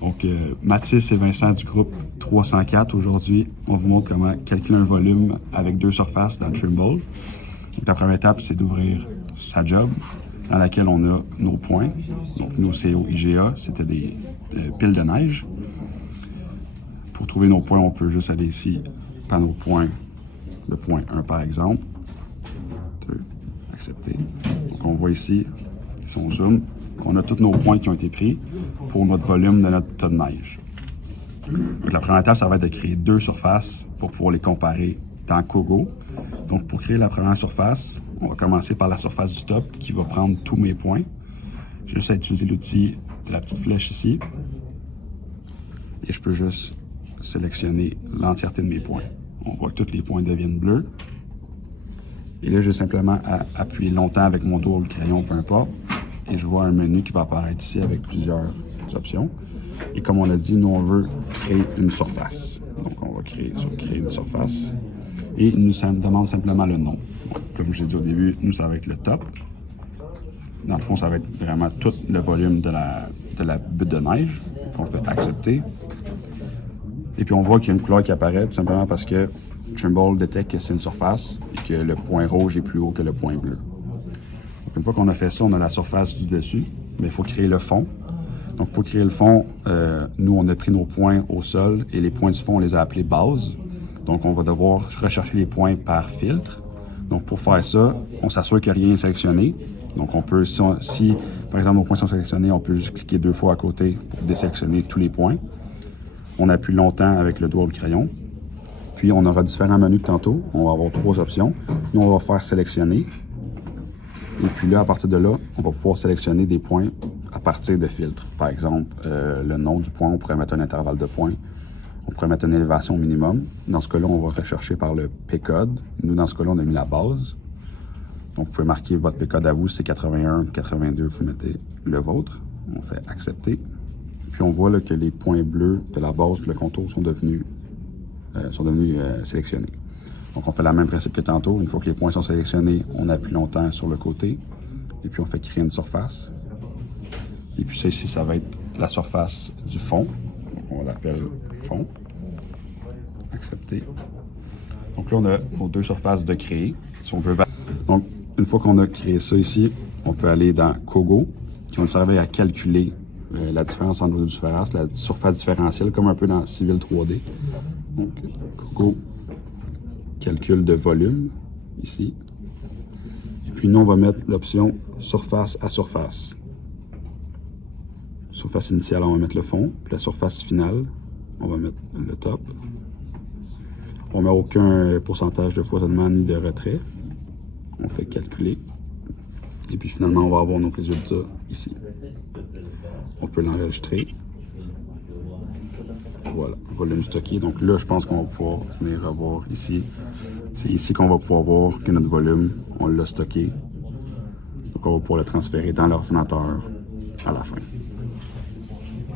Donc, Mathis et Vincent du groupe 304, aujourd'hui, on vous montre comment calculer un volume avec deux surfaces dans Trimble. Donc, la première étape, c'est d'ouvrir sa job, dans laquelle on a nos points. Donc, nos CO IGA, c'était des piles de neige. Pour trouver nos points, on peut juste aller ici, par nos points, le point 1 par exemple. 2, accepter. Donc, on voit ici, si on zoome, on a tous nos points qui ont été pris pour notre volume de notre tas de neige. Donc, la première étape, ça va être de créer deux surfaces pour pouvoir les comparer dans Kogo. Donc, pour créer la première surface, on va commencer par la surface du top qui va prendre tous mes points. J'ai juste à utiliser l'outil de la petite flèche ici. Et je peux juste sélectionner l'entièreté de mes points. On voit que tous les points deviennent bleus. Et là, j'ai simplement à appuyer longtemps avec mon doigt ou le crayon, peu importe. Et je vois un menu qui va apparaître ici avec plusieurs options. Et comme on a dit, nous, on veut créer une surface. Donc, on va créer une surface. Et il nous demande simplement le nom. Donc, comme je l'ai dit au début, nous, ça va être le top. Dans le fond, ça va être vraiment tout le volume de la butte de neige. Donc, on fait accepter. Et puis, on voit qu'il y a une couleur qui apparaît, tout simplement parce que Trimble détecte que c'est une surface et que le point rouge est plus haut que le point bleu. Donc, une fois qu'on a fait ça, on a la surface du dessus, mais il faut créer le fond. Donc, pour créer le fond, nous, on a pris nos points au sol et les points du fond, on les a appelés bases. Donc, on va devoir rechercher les points par filtre. Donc, pour faire ça, on s'assure que rien n'est sélectionné. Donc, on peut, si par exemple nos points sont sélectionnés, on peut juste cliquer 2 fois à côté pour désélectionner tous les points. On appuie longtemps avec le doigt ou le crayon. Puis, on aura différents menus que tantôt. On va avoir 3 options. Nous, on va faire sélectionner. Et puis là, à partir de là, on va pouvoir sélectionner des points à partir de filtres. Par exemple, le nom du point, on pourrait mettre un intervalle de points. On pourrait mettre une élévation minimum. Dans ce cas-là, on va rechercher par le P-code. Nous, dans ce cas-là, on a mis la base. Donc, vous pouvez marquer votre P-code à vous, c'est 81, 82, vous mettez le vôtre. On fait accepter. Puis, on voit là, que les points bleus de la base et le contour sont devenus sélectionnés. Donc, on fait le même principe que tantôt. Une fois que les points sont sélectionnés, on appuie longtemps sur le côté. Et puis, on fait créer une surface. Et puis, ça ici, ça va être la surface du fond. Donc, on l'appelle fond. Accepter. Donc là, on a nos deux surfaces de créer. Si on veut. Donc, une fois qu'on a créé ça ici, on peut aller dans Kogo, qui va nous servir à calculer la différence entre nos deux surfaces, la surface différentielle, comme un peu dans Civil 3D. Donc, Kogo, calcul de volume, ici. Et puis, nous, on va mettre l'option surface à surface. Surface initiale, on va mettre le fond. Puis la surface finale, on va mettre le top. On ne met aucun pourcentage de foisonnement ni de retrait. On fait calculer. Et puis finalement, on va avoir nos résultats ici. On peut l'enregistrer. Voilà, volume stocké. Donc là, je pense qu'on va pouvoir venir revoir ici. C'est ici qu'on va pouvoir voir que notre volume, on l'a stocké. Donc on va pouvoir le transférer dans l'ordinateur à la fin.